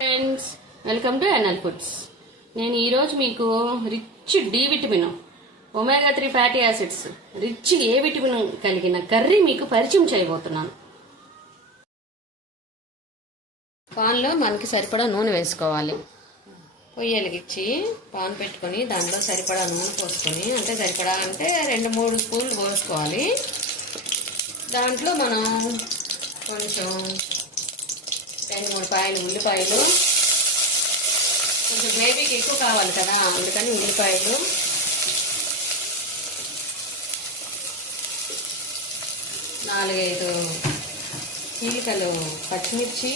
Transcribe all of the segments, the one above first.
Friends welcome to NL foods నేను ఈరోజు మీకు rich D vitamin omega three fatty acids rich A vitamin కలిగిన curry మీకు పరిచయం చేయబోతున్నాను. పాన్లో మనకి సరిపడా నూనె వేసుకోవాలి. పొయ్యి వెలిగించి పాన్ పెట్టుకొని దాంట్లో సరిపడా నూనె పోసుకొని అంటే సరిపడా అంటే రెండు మూడు స్పూన్లు పోసుకోవాలి. దాంట్లో మనం కొంచెం రెండు మూడు పాయలు ఉల్లిపాయలు. కొంచెం గ్రేవీకి ఎక్కువ కావాలి కదా అందుకని ఉల్లిపాయలు. నాలుగైదు చీలికలు పచ్చిమిర్చి.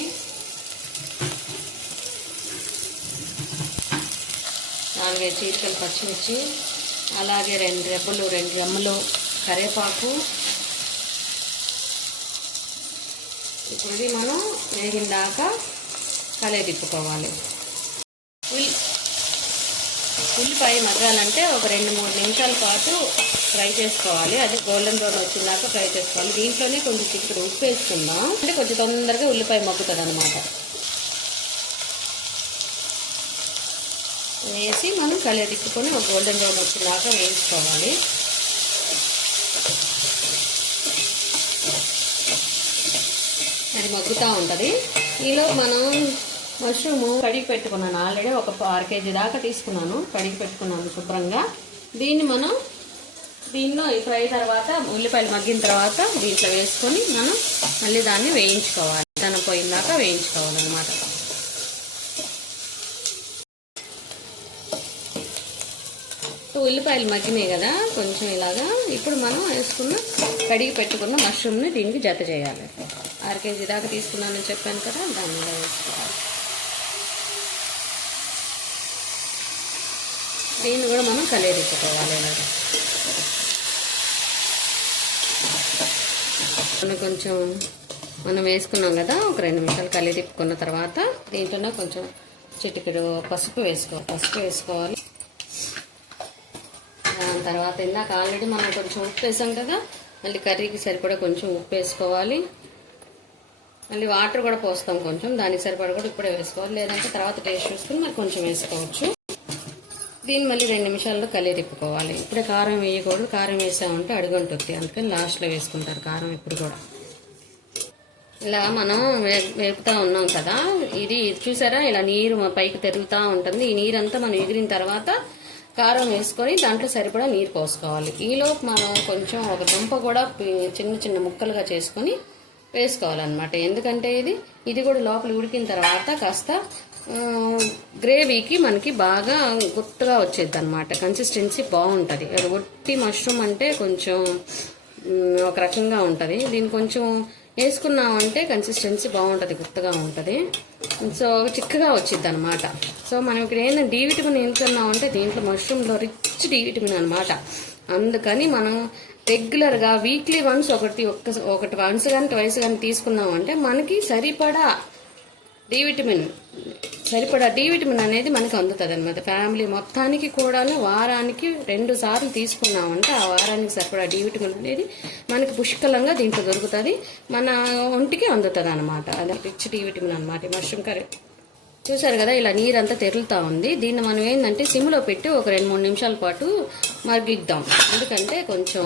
నాలుగైదు చీలికలు పచ్చిమిర్చి. అలాగే రెండు రెబ్బలు రెండు రెమ్మలు కరివేపాకు. ఇప్పుడు ఇది మనం వేగిందాక కలే తిప్పుకోవాలి. ఉల్లి ఉల్లిపాయ మగ్గాలంటే ఒక రెండు మూడు నిమిషాల పాటు ఫ్రై చేసుకోవాలి. అది గోల్డెన్ బ్రౌన్ వచ్చిందాక ఫ్రై చేసుకోవాలి. దీంట్లోనే కొంచెం చిక్కుడు ఉప్పు వేసుకుందాం. అంటే కొంచెం తొందరగా ఉల్లిపాయ మగ్గుతుంది అనమాట వేసి మనం కలే తిప్పుకొని ఒక గోల్డెన్ బ్రౌన్ వచ్చిందాక వేసుకోవాలి అది మగ్గుతూ ఉంటుంది. ఈలో మనం మష్రూమ్ కడిగి పెట్టుకున్నాను. ఆల్రెడీ ఒక ఆరు కేజీ దాకా తీసుకున్నాను. కడిగి పెట్టుకున్నాను శుభ్రంగా. దీన్ని మనం దీనిలో ఫ్రై తర్వాత ఉల్లిపాయలు మగ్గిన తర్వాత దీంట్లో వేసుకొని మనం మళ్ళీ దాన్ని వేయించుకోవాలి. దాన్ని పోయిన దాకా వేయించుకోవాలన్నమాట. ఉల్లిపాయలు మగ్గినాయి కదా కొంచెం ఇలాగా. ఇప్పుడు మనం వేసుకున్న కడిగి పెట్టుకున్న మష్రూమ్ని దీనికి జత చేయాలి. అర కేజీ దాకా తీసుకున్నానని చెప్పాను కదా దాన్ని ఇలా వేసుకోవాలి. దీన్ని కూడా మనం కలియరించుకోవాలి ఇలాగా మనం కొంచెం మనం వేసుకున్నాం కదా ఒక రెండు నిమిషాలు కలిగి తిప్పుకున్న తర్వాత దీంట్లోనే కొంచెం చిటికెడు పసుపు వేసుకో పసుపు వేసుకోవాలి. తర్వాత ఇందాక ఆల్రెడీ మనం కొంచెం ఉప్పు వేసాం కదా మళ్ళీ కర్రీకి సరిపడా కొంచెం ఉప్పు వేసుకోవాలి. మళ్ళీ వాటర్ కూడా పోస్తాం కొంచెం దానికి సరిపడా కూడా ఇప్పుడే వేసుకోవాలి. లేదంటే తర్వాత టేస్ట్ చూసుకుని మరి కొంచెం వేసుకోవచ్చు. దీన్ని మళ్ళీ రెండు నిమిషాల్లో కలిగి తిప్పుకోవాలి. ఇప్పుడే కారం వేయకూడదు. కారం వేసామంటే అడుగుంటుంది. అందుకని లాస్ట్లో వేసుకుంటారు కారం ఇప్పుడు కూడా. ఇలా మనం వేపుతా ఉన్నాం కదా ఇది చూసారా? ఇలా నీరు పైకి తిరుగుతూ ఉంటుంది. ఈ నీరంతా మనం ఎగిరిన తర్వాత కారం వేసుకొని దాంట్లో సరిపడా నీరు పోసుకోవాలి. ఈలోపు మనం కొంచెం ఒక దుంప కూడా చిన్న చిన్న ముక్కలుగా చేసుకొని వేసుకోవాలన్నమాట. ఎందుకంటే ఇది ఇది కూడా లోపల ఉడికిన తర్వాత కాస్త గ్రేవీకి మనకి బాగా గుర్తుగా వచ్చేది అనమాట కన్సిస్టెన్సీ బాగుంటుంది. అది ఒట్టి మష్రూమ్ అంటే కొంచెం ఒక రకంగా ఉంటుంది. దీన్ని కొంచెం వేసుకున్నామంటే కన్సిస్టెన్సీ బాగుంటుంది గుర్తుగా ఉంటుంది. సో చిక్కగా వచ్చింది అనమాట సో మనం ఇక్కడ ఏంటంటే డి విటమిన్ ఎందుకున్నామంటే దీంట్లో మష్రూమ్లో రిచ్ డి విటమిన్ అనమాట అందుకని మనం రెగ్యులర్గా వీక్లీ వన్స్ ఒకటి ఒక్క ఒకటి వన్స్ కానీ ట్వైస్ కానీ తీసుకున్నామంటే మనకి సరిపడా డి విటమిన్ సరిపడా డి విటమిన్ అనేది మనకు అందుతుంది అనమాట ఫ్యామిలీ మొత్తానికి కూడాను వారానికి రెండు సార్లు తీసుకున్నామంటే ఆ వారానికి సరిపడా డి విటమిన్ అనేది మనకి పుష్కలంగా దీంట్లో దొరుకుతుంది. మన ఒంటికి అందుతుంది అనమాట అది రిచ్ డి విటమిన్ అనమాట మష్రూమ్ కర్రీ. చూసారు కదా ఇలా నీరంతా తెరులుతూ ఉంది. దీన్ని మనం ఏంటంటే సిమ్లో పెట్టి ఒక రెండు మూడు నిమిషాల పాటు మరిగిద్దాం. ఎందుకంటే కొంచెం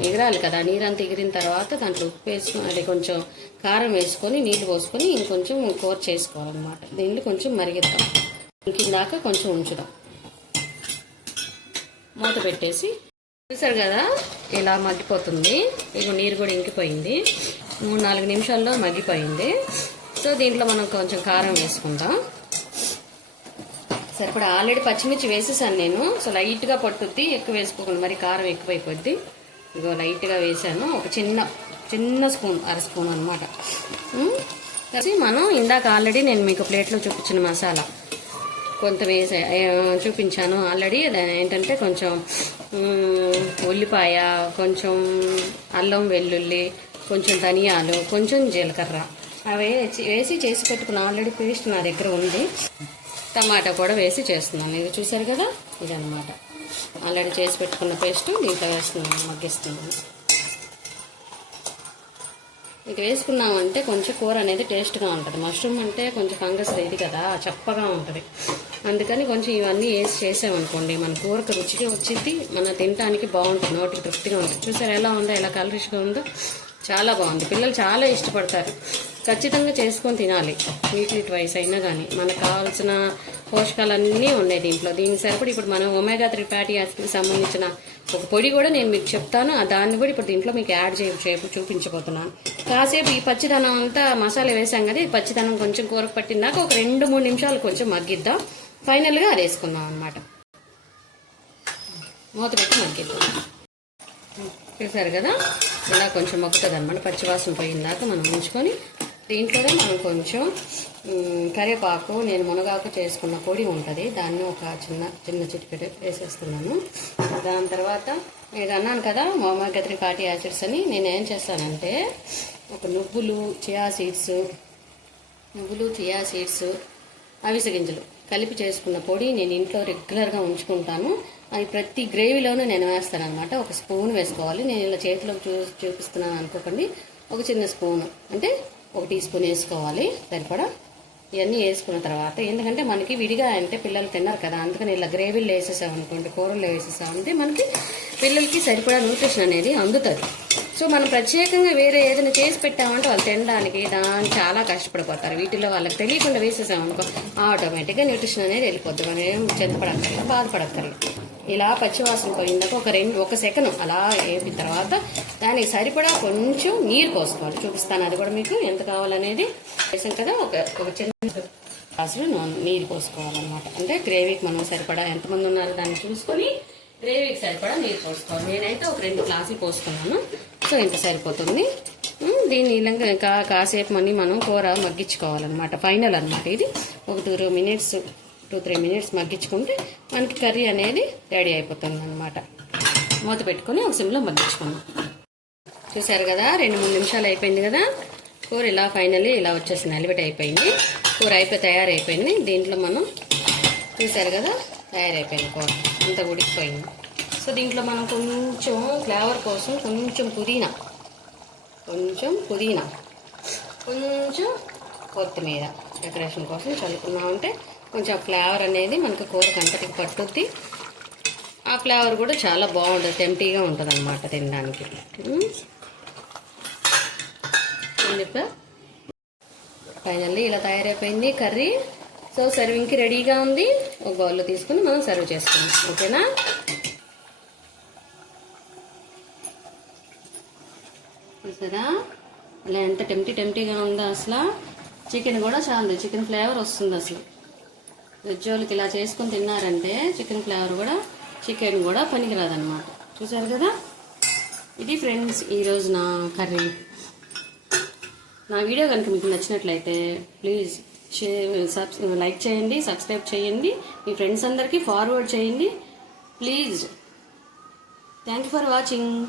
ఎగరాలి కదా నీరంతా ఎగిరిన తర్వాత దాంట్లో ఉప్పు వేసుకొని అది కొంచెం కారం వేసుకొని నీళ్ళు పోసుకొని ఇంకొంచెం కూర చేసుకోవాలన్నమాట. దీన్ని కొంచెం మరిగిద్దాం. ఇంకిందాక కొంచెం ఉంచుదాం. మూత పెట్టేసి చూసారు కదా ఇలా మగ్గిపోతుంది. ఇక నీరు కూడా ఇంకిపోయింది. మూడు నాలుగు నిమిషాల్లో మగ్గిపోయింది. సో దీంట్లో మనం కొంచెం కారం వేసుకుందాం. సరే ఇప్పుడు ఆల్రెడీ పచ్చిమిర్చి వేసేసాను నేను. సో లైట్గా పట్టుద్ది ఎక్కువ వేసుకోకుండా మరి కారం ఎక్కువైపోద్ది. ఇగో లైట్గా వేసాను. ఒక చిన్న చిన్న స్పూన్ అర స్పూన్ అనమాట కలిసి మనం ఇందాక ఆల్రెడీ నేను మీకు ప్లేట్లో చూపించిన మసాలా కొంత వేసే చూపించాను ఆల్రెడీ. ఏంటంటే కొంచెం ఉల్లిపాయ కొంచెం అల్లం వెల్లుల్లి కొంచెం ధనియాలు కొంచెం జీలకర్ర. అవి వేసి- చేసి పెట్టుకున్న ఆల్రెడీ పేస్ట్ నా దగ్గర ఉంది. టమాటా కూడా వేసి చేస్తున్నాను. ఇది చూసారు కదా? ఇదన్నమాట. ఆల్రెడీ చేసి పెట్టుకున్న పేస్ట్ దీంట్లో వేస్తున్నాను మగ్గిస్తున్నాను. ఇది వేసుకున్నామంటే కొంచెం కూర అనేది టేస్ట్గా ఉంటుంది. మష్రూమ్ అంటే కొంచెం ఫంగస్ ఇది కదా చప్పగా ఉంటుంది. అందుకని కొంచెం ఇవన్నీ వేసి చేసామనుకోండి మన కూరకు రుచిగా వచ్చింది మన తినడానికి బాగుంటుంది నోటికి తృప్తిగా ఉంటుంది. చూసారు ఎలా ఉందో ఎలా కలరిష్గా ఉందో? చాలా బాగుంది. పిల్లలు చాలా ఇష్టపడతారు. ఖచ్చితంగా చేసుకొని తినాలి. వీక్లీ ట్వైస్ అయినా కానీ మనకు కావాల్సిన పోషకాలన్నీ ఉన్నాయి దీంట్లో. దీనికి సరిపడి ఇప్పుడు మనం ఒమేగా త్రీ ఫ్యాటీ యాసిడ్కి సంబంధించిన ఒక పొడి కూడా నేను మీకు చెప్తాను. దాన్ని కూడా ఇప్పుడు దీంట్లో మీకు యాడ్ చేయ చూపించబోతున్నాను. కాసేపు ఈ పచ్చిదనం అంతా మసాలా వేసాం కదా ఈ పచ్చిదనం కొంచెం కూరకు పట్టిందాక ఒక రెండు మూడు నిమిషాలు కొంచెం మగ్గిద్దాం. ఫైనల్గా అది వేసుకుందాం అనమాట మూత పెట్టి మగ్గిద్దాం. చూసారు కదా? ఇలా కొంచెం మొక్కుతుంది అనమాట పచ్చివాసన పోయిందాక మనం ఉంచుకొని దీంట్లోనే మనం కొంచెం కరివేపాకు నేను మునగాకు చేసుకున్న పొడి ఉంటుంది. దాన్ని ఒక చిన్న చిన్న చిటికెట్ వేసేస్తున్నాను. దాని తర్వాత నేను అన్నాను కదా మొహమ్మద్ గత్రి కాటి యాసిడ్స్ అని. నేను ఏం చేస్తానంటే ఒక నువ్వులు చియా సీడ్స్ నువ్వులు చియా సీడ్స్ అవిసె గింజలు కలిపి చేసుకున్న పొడి నేను ఇంట్లో రెగ్యులర్గా ఉంచుకుంటాను. అది ప్రతి గ్రేవీలోనూ నేను వేస్తాను అనమాట ఒక స్పూన్ వేసుకోవాలి. నేను ఇలా చేతిలో చూ చూపిస్తున్నాను అనుకోకండి. ఒక చిన్న స్పూన్. అంటే ఒక టీ స్పూన్ వేసుకోవాలి సరిపడా? ఇవన్నీ వేసుకున్న తర్వాత ఎందుకంటే మనకి విడిగా అంటే పిల్లలు తిన్నారు కదా అందుకని ఇలా గ్రేవీలు వేసేసామనుకోండి కూరల్లో వేసేసామంటే మనకి పిల్లలకి సరిపడా న్యూట్రిషన్ అనేది అందుతుంది. సో మనం ప్రత్యేకంగా వేరే ఏదైనా చేసి పెట్టామంటే వాళ్ళు తినడానికి దాన్ని చాలా కష్టపడిపోతారు. వీటిలో వాళ్ళకి తెలియకుండా వేసేసామనుకో ఆటోమేటిక్గా న్యూట్రిషన్ అనేది వెళ్ళిపోద్ది. మనం ఏం చింతపడక్కర్లేదు బాధపడక్కర్లేదు. ఇలా పచ్చివాసన పోయిందాక ఒక రెండు ఒక సెకండ్ అలా వేపిన తర్వాత దానికి సరిపడా కొంచెం నీరు పోసుకోవాలి. చూపిస్తాను అది కూడా మీకు ఎంత కావాలనేది. వేసాం కదా ఒక ఒక చిన్న గ్లాసులో నీరు పోసుకోవాలన్నమాట. అంటే గ్రేవీకి మనం సరిపడా ఎంతమంది ఉన్నారో దాన్ని చూసుకొని గ్రేవీకి సరిపడా నీరు పోసుకోవాలి. నేనైతే ఒక రెండు గ్లాసులు పోసుకున్నాను. సో ఇంత సరిపోతుంది. దీన్ని ఇలాగా కా కాసేపు మనీ మనం కూర మగ్గించుకోవాలన్నమాట. ఫైనల్ అన్నమాట ఇది. ఒక two minutes two three minutes మగ్గించుకుంటే మనకి కర్రీ అనేది రెడీ అయిపోతుంది అనమాట మూత పెట్టుకొని ఒక సిమ్లో మగ్గించుకుందాం. చూసారు కదా రెండు మూడు నిమిషాలు అయిపోయింది కదా. కూర ఇలా ఫైనల్లీ ఇలా వచ్చేసింది అలివిట్ అయిపోయింది. కూర అయిపోయి తయారైపోయింది. దీంట్లో మనం చూసారు కదా తయారైపోయింది కూర. అంత ఉడికిపోయింది. సో దీంట్లో మనం కొంచెం ఫ్లేవర్ కోసం కొంచెం పుదీనా. కొంచెం పుదీనా. కొంచెం కొత్తిమీర డెకరేషన్ కోసం చల్లుకున్నామంటే కొంచెం ఫ్లేవర్ అనేది మనకు కూరకు అంతటికి పట్టుద్ది. ఆ ఫ్లేవర్ కూడా చాలా బాగుంటుంది టెంప్టీగా ఉంటుంది అనమాట తినడానికి చెప్పా ఫైనల్లీ ఇలా తయారైపోయింది కర్రీ. సో సర్వింగ్కి రెడీగా ఉంది. ఒక బౌల్లో తీసుకుని మనం సర్వ్ చేసుకుందాం. ఓకేనా? చూసారా? ఇలా ఎంత టెంప్టీ టెంప్టీగా ఉందో అసలు? చికెన్ కూడా చాలా. చికెన్ ఫ్లేవర్ వస్తుంది అసలు. వెజ్ ఇలా చేసుకొని తిన్నారంటే చికెన్ ఫ్లేవర్ కూడా చికెన్ కూడా పనికిరాదనమాట చూసారు కదా? ఇది ఫ్రెండ్స్ ఈరోజు నా కర్రీ. నా వీడియో కనుక మీకు నచ్చినట్లయితే ప్లీజ్ షేర్ లైక్ చేయండి సబ్స్క్రైబ్ చేయండి మీ ఫ్రెండ్స్ అందరికీ ఫార్వర్డ్ చేయండి. Please. Thank you for watching.